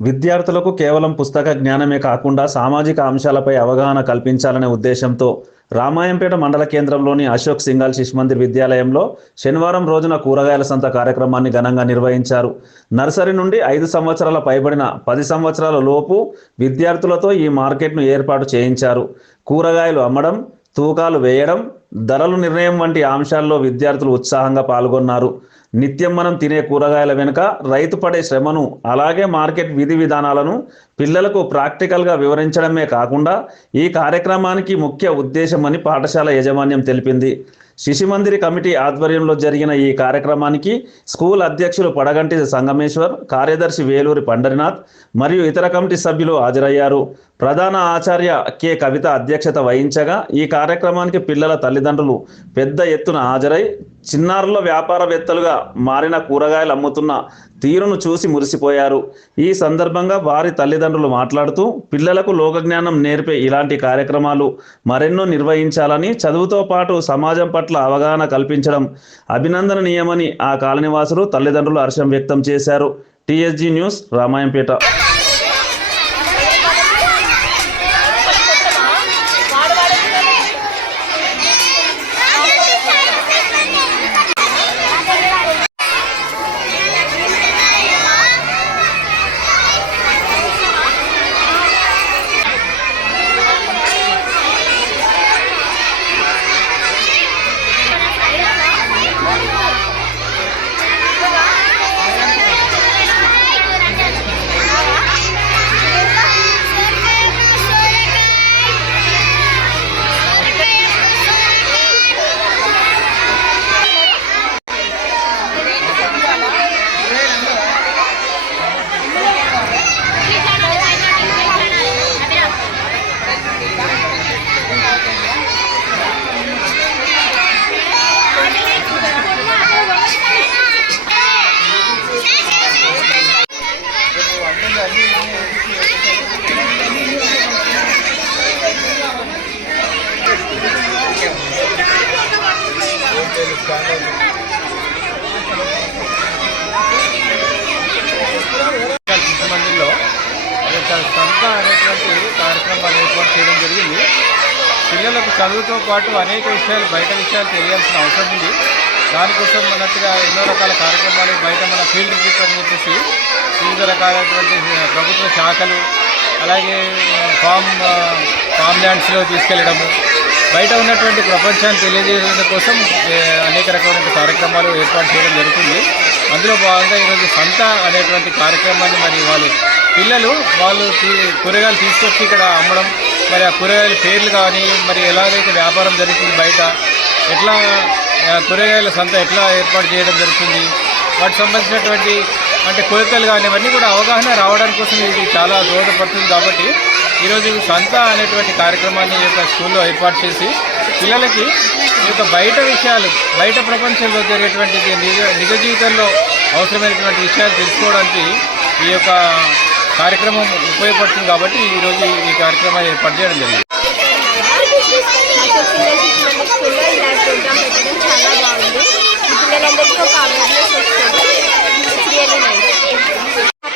విద్యార్థులకు కేవలం పుస్తక జ్ఞానమే కాకుండా సామాజిక అంశాలపై అవగాహన కల్పించాలనే ఉద్దేశంతో రామాయంపేట మండల కేంద్రంలోని అశోక్ సింఘాల్ శిశుమందిర్ విద్యాలయంలో శనివారం రోజున కూరగాయల సంత కార్యక్రమాన్ని ఘనంగా నిర్వహించారు. నర్సరీ నుండి 5 సంవత్సరాల పైబడిన 10 సంవత్సరాల లోపు విద్యార్థులతో ఈ మార్కెట్ను ఏర్పాటు చేయించారు. కూరగాయలు అమ్మడం, తూకాలు వేయడం, ధరలు నిర్ణయం వంటి అంశాల్లో విద్యార్థులు ఉత్సాహంగా పాల్గొన్నారు. నిత్యం మనం తినే కూరగాయల వెనుక రైతు పడే శ్రమను, అలాగే మార్కెట్ విధి విధానాలను పిల్లలకు ప్రాక్టికల్గా వివరించడమే కాకుండా ఈ కార్యక్రమానికి ముఖ్య ఉద్దేశమని పాఠశాల యాజమాన్యం తెలిపింది. శిశుమందిరి కమిటీ ఆధ్వర్యంలో జరిగిన ఈ కార్యక్రమానికి స్కూల్ అధ్యక్షులు పడగంటి సంగమేశ్వర్, కార్యదర్శి వేలూరి పండరినాథ్ మరియు ఇతర కమిటీ సభ్యులు హాజరయ్యారు. ప్రధాన ఆచార్య కె కవిత అధ్యక్షత వహించగా ఈ కార్యక్రమానికి పిల్లల తల్లిదండ్రులు పెద్ద ఎత్తున హాజరై చిన్నారుల వ్యాపారవేత్తలుగా మారిన కూరగాయలు అమ్ముతున్న తీరును చూసి మురిసిపోయారు. ఈ సందర్భంగా వారి తల్లిదండ్రులు మాట్లాడుతూ పిల్లలకు లోకజ్ఞానం నేర్పే ఇలాంటి కార్యక్రమాలు మరెన్నో నిర్వహించాలని, చదువుతో పాటు సమాజం పట్ల అవగాహన కల్పించడం అభినందనీయమని ఆ కాలనివాసులు తల్లిదండ్రులు హర్షం వ్యక్తం చేశారు. TSG news, Ramayampet. శిశుమందిర్లో సంత అనేటువంటి కార్యక్రమాలు ఏర్పాటు చేయడం జరిగింది. పిల్లలకు చదువుతో పాటు అనేక విషయాలు, బయట విషయాలు తెలియాల్సిన అవసరం ఉంది. దానికోసం అన్నట్టుగా ఎన్నో రకాల కార్యక్రమాలు బయట మన ఫీల్డ్ ట్రిప్ అని చెప్పేసి వివిధ రకాలైనటువంటి ప్రభుత్వ శాఖలు, అలాగే ఫామ్ ల్యాండ్స్లో తీసుకెళ్లడము, బయట ఉన్నటువంటి ప్రపంచాన్ని తెలియజేయడం కోసం అనేక రకమైన కార్యక్రమాలు ఏర్పాటు చేయడం జరుగుతుంది. అందులో భాగంగా ఈరోజు సంత అనేటువంటి కార్యక్రమాన్ని మరి పిల్లలు కూరగాయలు తీసుకొచ్చి ఇక్కడ అమ్మడం, మరి ఆ కూరగాయల పేర్లు కానీ, మరి ఎలాగైతే వ్యాపారం జరుగుతుంది, బయట ఎట్లా కూరగాయల సంత ఎట్లా ఏర్పాటు చేయడం జరుగుతుంది, వాటికి సంబంధించినటువంటి అంటే కోరికలు కానీ ఇవన్నీ కూడా అవగాహన రావడానికి కోసం ఇది చాలా దోహదపడుతుంది. కాబట్టి ఈరోజు సంత అనేటువంటి కార్యక్రమాన్ని ఈ యొక్క స్కూల్లో ఏర్పాటు చేసి పిల్లలకి ఈ యొక్క బయట విషయాలు, బయట ప్రపంచంలో జరిగేటువంటి నిజ జీవితంలో అవసరమైనటువంటి విషయాలు తెలుసుకోవడానికి ఈ యొక్క కార్యక్రమం ఉపయోగపడుతుంది. కాబట్టి ఈరోజు ఈ కార్యక్రమాన్ని ఏర్పాటు చేయడం జరిగింది.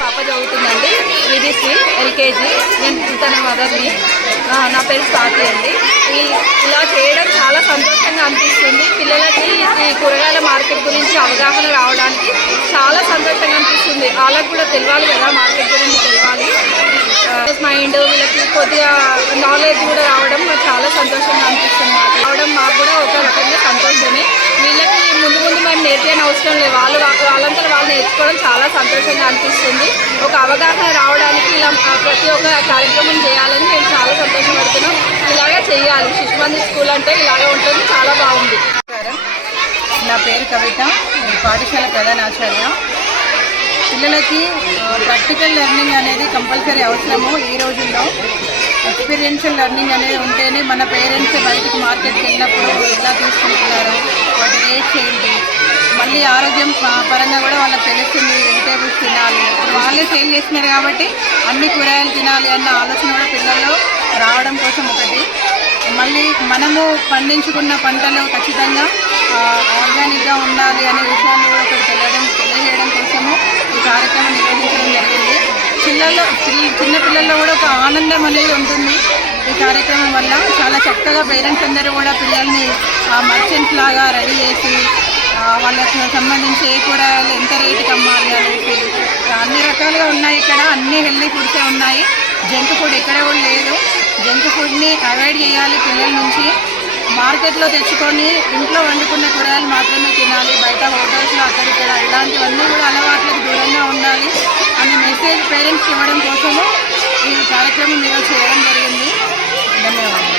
పాప చదువుతుందండి, ఈబీసీ ఎల్కేజీ. నేను తన మదర్ని. నా పేరు స్వాతి అండి. ఇలా చేయడం చాలా సంతోషంగా అనిపిస్తుంది. పిల్లలకి ఈ కూరగాయల మార్కెట్ గురించి అవగాహన రావడానికి చాలా సంతోషంగా అనిపిస్తుంది. వాళ్ళకు కూడా తెలియాలి కదా, మార్కెట్ గురించి తెలియాలి. మైండ్ వీళ్ళకి కొద్దిగా నాలెడ్జ్ కూడా రావడం చాలా సంతోషంగా అనిపిస్తుంది. రావడం మాకు కూడా ఒక రకంగా సంతోషమే. వీళ్ళకి ముందు మేము నేర్పేయని అవసరం లేదు, వాళ్ళంతా వాళ్ళు నేర్చుకోవడం చాలా సంతోషంగా అనిపిస్తుంది. ఒక అవగాహన రావడానికి ఇలా ప్రతి ఒక్క కార్యక్రమం చేయాలని మేము చాలా సంతోషపడుతున్నాం. ఇలాగే చేయాలి. శిశుమందిర్ స్కూల్ అంటే ఇలాగే ఉంటుంది, చాలా బాగుంది. నా పేరు కవిత, పాఠశాల ప్రధాన ఆచార్య. పిల్లలకి ప్రాక్టికల్ లెర్నింగ్ అనేది కంపల్సరీ అవసరము. ఈ రోజుల్లో ఎక్స్పీరియన్షియల్ లెర్నింగ్ అనేది ఉంటేనే మన పేరెంట్స్ బయటకు మార్కెట్కి వెళ్ళినప్పుడు ఎలా తీసుకుంటున్నారు, వాటి రేట్స్ ఏంటి, మళ్ళీ ఆరోగ్యం పరంగా కూడా వాళ్ళకి తెలుస్తుంది. వెజిటేబుల్స్ తినాలి, వాళ్ళే సేల్ చేస్తున్నారు కాబట్టి అన్ని కూరగాయలు తినాలి అన్న ఆలోచన కూడా పిల్లల్లో రావడం కోసం ఒకటి. మళ్ళీ మనము పండించుకున్న పంటలు ఖచ్చితంగా ఆర్గానిక్గా ఉండాలి అనే విషయాన్ని కూడా ఒకటి తెలియజేయడం కోసము ఈ కార్యక్రమం నిర్వహించడం జరిగింది. చిన్న పిల్లల్లో కూడా ఒక ఆనందం అనేది ఉంటుంది ఈ కార్యక్రమం వల్ల. చాలా చక్కగా పేరెంట్స్ అందరూ కూడా పిల్లల్ని మర్చెంట్స్ లాగా రెడీ చేసి వాళ్ళకు సంబంధించి ఏ కూరగాయలు ఎంత రేటుకి అమ్మాలి అనేసి అన్ని రకాలుగా ఉన్నాయి. ఇక్కడ అన్ని హెల్దీ ఫుడ్సే ఉన్నాయి. జంక్ ఫుడ్ ఎక్కడ కూడా లేదు. జంక్ ఫుడ్ని అవాయిడ్ చేయాలి పిల్లల నుంచి. మార్కెట్లో తెచ్చుకొని ఇంట్లో వండుకున్న కూరగాయలు మాత్రమే తినాలి. బయట హోటల్స్లో అక్కడిక్కడ ఇలాంటివన్నీ కూడా అలవాట్లకు దూరంగా ఉండాలి అనే మెసేజ్ పేరెంట్స్కి ఇవ్వడం కోసము ఈ కార్యక్రమం ఈరోజు చేయడం జరిగింది. ధన్యవాదాలు.